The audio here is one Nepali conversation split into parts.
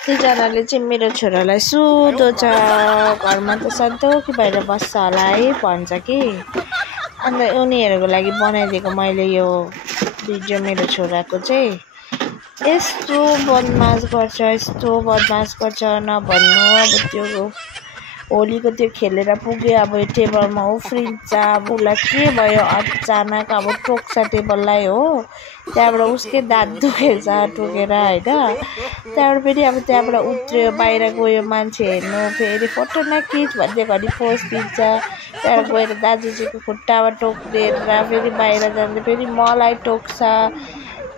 दुईजनाले चाहिँ मेरो छोरालाई सुतो छ घरमा त सधैँ भएर बस्छ होला है भन्छ कि अन्त उनीहरूको लागि बनाइदिएको मैले यो भिडियो मेरो छोराको चाहिँ यस्तो बदमास गर्छ नभन्नु अब त्यो होलीको त्यो खेलेर पुग्यो अब यो टेबलमा उफ्रिन्छ अब उसलाई के भयो अचानक अब टोक्छ टेबललाई हो त्यहाँबाट उसकै दाँत दुखेछ टोकेर होइन त्यहाँबाट फेरि अब त्यहाँबाट उत्रियो बाहिर गयो मान्छे हेर्नु फेरि फोटो न खिच भन्दै घरि पोज दिन्छ त्यहाँबाट गएर दाजुजीको खुट्टामा टोक्रिएर फेरि बाहिर जान्छ फेरि मलाई टोक्छ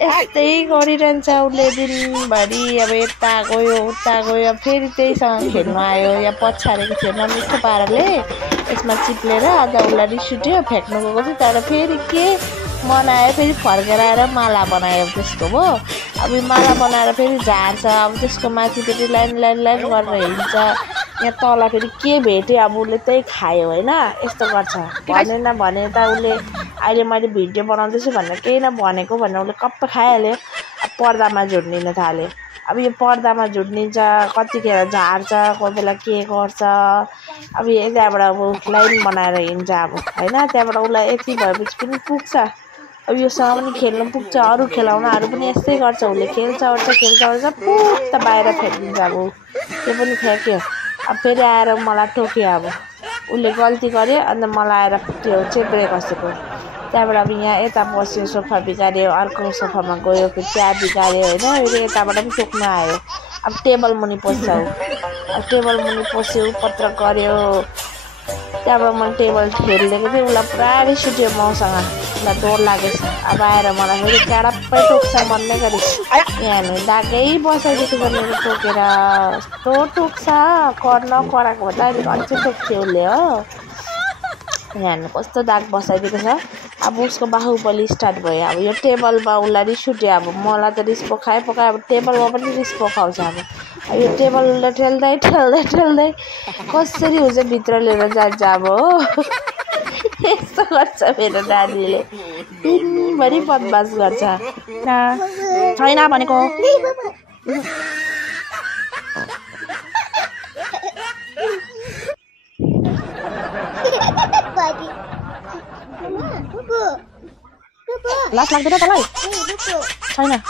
यस्तै गरिरहन्छ उसले दिनभरि अब यता गयो उता गयो फेरि त्यहीसँग खेल्नु आयो या पछारेको थियो नमिठो पाराले यसमा चिप्लेर अन्त उसलाई रिस उठ्यो फ्याँक्नु गएको थियो त्यहाँबाट फेरि के बनायो फेरि फर्केर आएर माला बनायो त्यसको हो अब यो माला बनाएर फेरि झार्छ अब त्यसको माथि फेरि लाइन गरेर हिँड्छ यहाँ तल फेरि के भेट्यो अब उसले त्यही खायो होइन यस्तो गर्छ भनेन भने त उसले अहिले मैले भिडियो बनाउँदैछु भनेर केही नभनेको भनेर उसले कप्प खाइहाल्यो अब पर्दामा झुन्डिन थाल्यो अब यो पर्दामा झुन्डिन्छ कतिखेर झार्छ कोही बेला के गर्छ अब त्यहाँबाट अब लाइन बनाएर हिँड्छ अब होइन त्यहाँबाट उसलाई यति भएपछि पनि पुग्छ अब योसँग पनि खेल्नु पुग्छ अरू खेलाउनाहरू पनि यस्तै गर्छ उसले खेल्छ ओर्छ पुग्छ बाहिर फ्याँकिदिन्छ अब त्यो पनि फ्याँक्यो अब फेरि आएर मलाई टोक्यो अब उसले गल्ती गर्यो अन्त मलाई आएर त्यो चेप्रे खसेको त्यहाँबाट अब यहाँ यता बस्यो सोफा बिगार्यो अर्को सोफामा गयो फेरि चिया बिगार्यो होइन फेरि यताबाट पनि टोक्नु आयो अब टेबल मुनि पस्छ अब टेबल मुनि पस्यो पत्र गऱ्यो त्यहाँबाट मैले टेबल ठेलिदिएको थिएँ उसलाई पुरा रिस उठ्यो मसँग उसलाई डर लागेछ अब आएर मलाई फेरि काडप्पै टोक्छ भन्ने गरी यहाँ दागै बसाइदिएको छ मेरो टोकेर यस्तो टोक्छ नकराएको भन्दा अहिले घर चाहिँ टोक्थ्यो उसले हो यहाँ कस्तो दाग बसाइदिएको छ अब उसको बाहुबली स्टार्ट भयो अब यो टेबलमा उसलाई रिस उठ्यो अब मलाई त रिस पोखायो अब टेबलमा पनि रिस पोखाउँछ अब यो टेबल उसलाई ठेल्दै कसरी हुन्छ भित्र लिएर जान्छ अब हो यस्तो गर्छ मेरो नानीले दिनभरि बदमास गर्छ छैन भनेको लास लाग्दैन तँलाई छैन